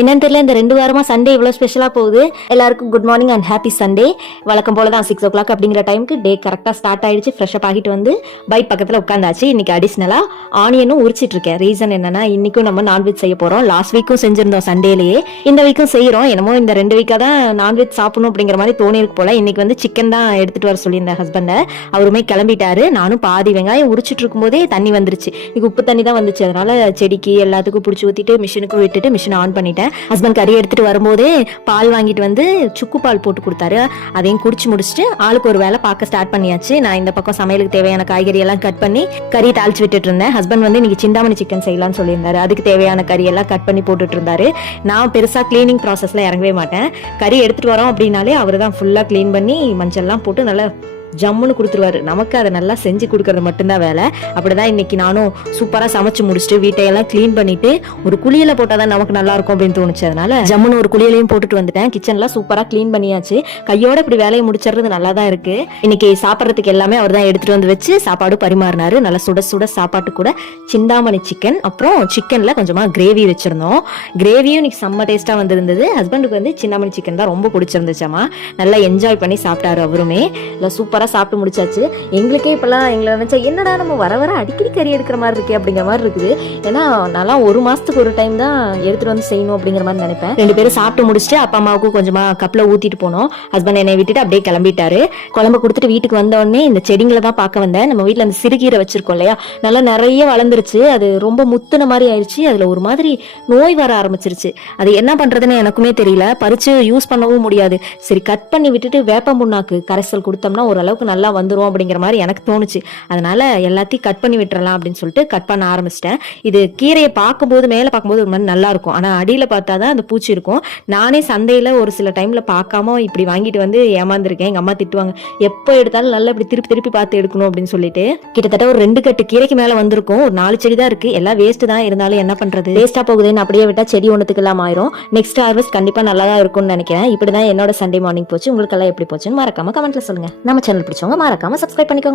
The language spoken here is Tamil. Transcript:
என்னன்னு தெரியல, இந்த 2 வாரமா சண்டே இவ்வளோ ஸ்பெஷலாக போகுது. எல்லாருக்கும் good morning and happy Sunday. வழக்கம் போல தான் 6 o'clock அப்படிங்கிற டைமுக்கு டே கரெக்டாக ஸ்டார்ட் ஆயிடுச்சு. ஃப்ரெஷ்அப் ஆகிட்டு வந்து பைக் பக்கத்தில் உட்காந்தாச்சு. இன்னைக்கு அடிஷ்னலாக ஆனியனும் உரிச்சிட்டு இருக்கேன். ரீசன் என்னன்னா, இன்னைக்கும் நம்ம நான்வெஜ் செய்ய போகிறோம். லாஸ்ட் வீக்கும் செஞ்சிருந்தோம் சண்டேலேயே, இந்த வீக்கும் செய்கிறோம். என்னமோ இந்த 2 வீக்காக தான் நான்வெஜ் சாப்பிடணும் அப்படிங்கிற மாதிரி தோணிருக்கு போல. இன்னைக்கு வந்து சிக்கன் தான் எடுத்துட்டு வர சொல்லியிருந்தேன் ஹஸ்பண்டை. அவருமே கிளம்பிட்டாரு. நானும் பாதி வெங்காயம் உரிச்சிட்டு இருக்கும்போதே தண்ணி வந்துருச்சு. இன்னைக்கு உப்பு தண்ணி தான் வந்துச்சு. அதனால செடிக்கு எல்லாத்துக்கும் பிடிச்சி ஊற்றிட்டு மிஷினுக்கு விட்டுட்டு மிஷின் ஆன் பண்ணிட்டேன். ஹஸ்பண்ட் கறி எடுத்துட்டு வரும்போதே பால் வாங்கிட்டு வந்து சுக்கு பால் போட்டு கொடுத்தாரு. அதையும் குடிச்சு முடிச்சுட்டு ஆளுக்கு ஒரு வேலை பார்க்க ஸ்டார்ட் பண்ணியாச்சு. நான் இந்த பக்கம் சமையலுக்கு தேவையான காய்கறி எல்லாம் கட் பண்ணி கறி தாளிச்சு விட்டுட்டு இருந்தேன். ஹஸ்பண்ட் வந்து இன்னைக்கு சிந்தாமணி சிக்கன் செய்யலாம்னு சொல்லியிருந்தாரு. அதுக்கு தேவையான கறி எல்லாம் கட் பண்ணி போட்டுட்டு இருந்தாரு. நான் பெருசா கிளீனிங் ப்ராசஸ்ல இறங்கவே மாட்டேன். கறி எடுத்துட்டு வரோம் அப்படின்னாலே அவர் தான் ஃபுல்லா கிளீன் பண்ணி மஞ்சள்லாம் போட்டு நல்லா ஜம்முன்னு கொடுத்துருவாரு. நமக்கு அதை நல்லா செஞ்சு கொடுக்கறது மட்டும்தான் வேலை. அப்படிதான் இன்னைக்கு நானும் சூப்பரா சமைச்சு முடிச்சுட்டு வீட்டையெல்லாம் கிளீன் பண்ணிட்டு ஒரு குளியல போட்டாதான் நமக்கு நல்லா இருக்கும் அப்படின்னு தோணுச்சு. அதனால ஜம்முன்னு ஒரு குளியலையும் போட்டுட்டு வந்துட்டேன். கிச்சன்லாம் சூப்பரா கிளீன் பண்ணியாச்சு. கையோட இப்படி வேலையை முடிச்சிடுறது நல்லா தான் இருக்கு. இன்னைக்கு சாப்பிட்றதுக்கு எல்லாமே அவர் தான் எடுத்துட்டு வந்து வச்சு சாப்பாடு பரிமாறினாரு. நல்லா சுட சுட சாப்பாட்டு கூட சிந்தாமணி சிக்கன், அப்புறம் சிக்கன்ல கொஞ்சமா கிரேவி வச்சிருந்தோம். கிரேவியும் இன்னைக்கு செம்ம டேஸ்டா வந்திருந்தது. ஹஸ்பண்டுக்கு வந்து சிந்தாமணி சிக்கன் தான் ரொம்ப பிடிச்சிருந்துச்சாமா. நல்லா என்ஜாய் பண்ணி சாப்பிட்டாரு அவருமே. இல்லை சூப்பரா சாப்பிட்டு முடிச்சாச்சு. எங்களுக்கே இப்பெல்லாம் எங்களை நினைச்சா என்னடா நம்ம வர வர அடிக்கடி கறி எடுக்கிற மாதிரி இருக்கே அப்படிங்கிற மாதிரி இருக்குது. ஏன்னா நான்லாம் 1 மாசத்துக்கு ஒரு டைம் தான் எடுத்துட்டு வந்து செய்யணும் அப்படிங்கிற மாதிரி நினைப்பேன். 2 பேரும் சாப்பிட்டு முடிச்சுட்டு அப்பா அம்மாவுக்கும் கொஞ்சமா கப்பில் ஊத்திட்டு போனோம். ஹஸ்பண்ட் என்னை விட்டுட்டு அப்படியே கிளம்பிட்டாரு. குழம்பு கொடுத்துட்டு வீட்டுக்கு வந்த உடனே இந்த செடிங்களை தான் பார்க்க வந்தேன். நம்ம வீட்டில் அந்த சிறுகீரை வச்சிருக்கோம் இல்லையா, நல்லா நிறைய வளர்ந்துருச்சு. அது ரொம்ப முத்துன மாதிரி ஆயிடுச்சு. அதுல ஒரு மாதிரி நோய் வர ஆரம்பிச்சிருச்சு. அது என்ன பண்றதுன்னு எனக்குமே தெரியல. பறிச்சு யூஸ் பண்ணவும் முடியாது. சரி, கட் பண்ணி விட்டுட்டு வேப்ப புண்ணாக்கு கரைசல் கொடுத்தோம்னா ஓரளவுக்கு நல்லா வந்துரும் அப்படிங்கிற மாதிரி எனக்கு தோணுச்சு. அதனால எல்லாத்தையும் கட் பண்ணி விட்டுறலாம் அப்படின்னு சொல்லிட்டு கட் பண்ண ஆரம்பிச்சிட்டேன். இது கீரையை பார்க்கும்போது மேலே பார்க்கும்போது ஒரு மாதிரி நல்லா இருக்கும், ஆனா அடியில பார்த்தா தான் அந்த பூச்சி இருக்கும். நானே சந்தையில ஒரு சில டைம்ல பார்க்காம இப்படி வாங்கிட்டு வந்து ஏமாந்துருக்கேன். எங்க அம்மா திட்டுவாங்க, எப்போ எடுத்தாலும் நல்லா இப்படி திருப்பி திருப்பி பார்த்து எடுக்கணும் அப்படின்னு சொல்லிட்டு. கிட்டத்தட்ட ஒரு 2 கட்டு கீரைக்கு மேல வந்திருக்கும். ஒரு 4 செடி தான் இருக்கு. எல்லாம் வேஸ்ட் தான். இருந்தாலும் என்ன பண்றது, வேஸ்டா போகுதுன்னு அப்படியே விட்டா செடி ஒண்ணுத்துக்கு எல்லாம் ஆயிரும். நெக்ஸ்ட் ஹார்வெஸ்ட் கண்டிப்பா நல்லா தான் இருக்கும்னு நினைக்கிறேன். இப்படிதான் என்னோட சண்டே மார்னிங் போச்சு. உங்களுக்கு எல்லாம் எப்படி போச்சுன்னு மறக்காம கமெண்ட்ல சொல்லுங்க. நம்ம சேனல் பிடிச்சவங்க மறக்காம சப்ஸ்கிரைப் பண்ணிக்கோங்க.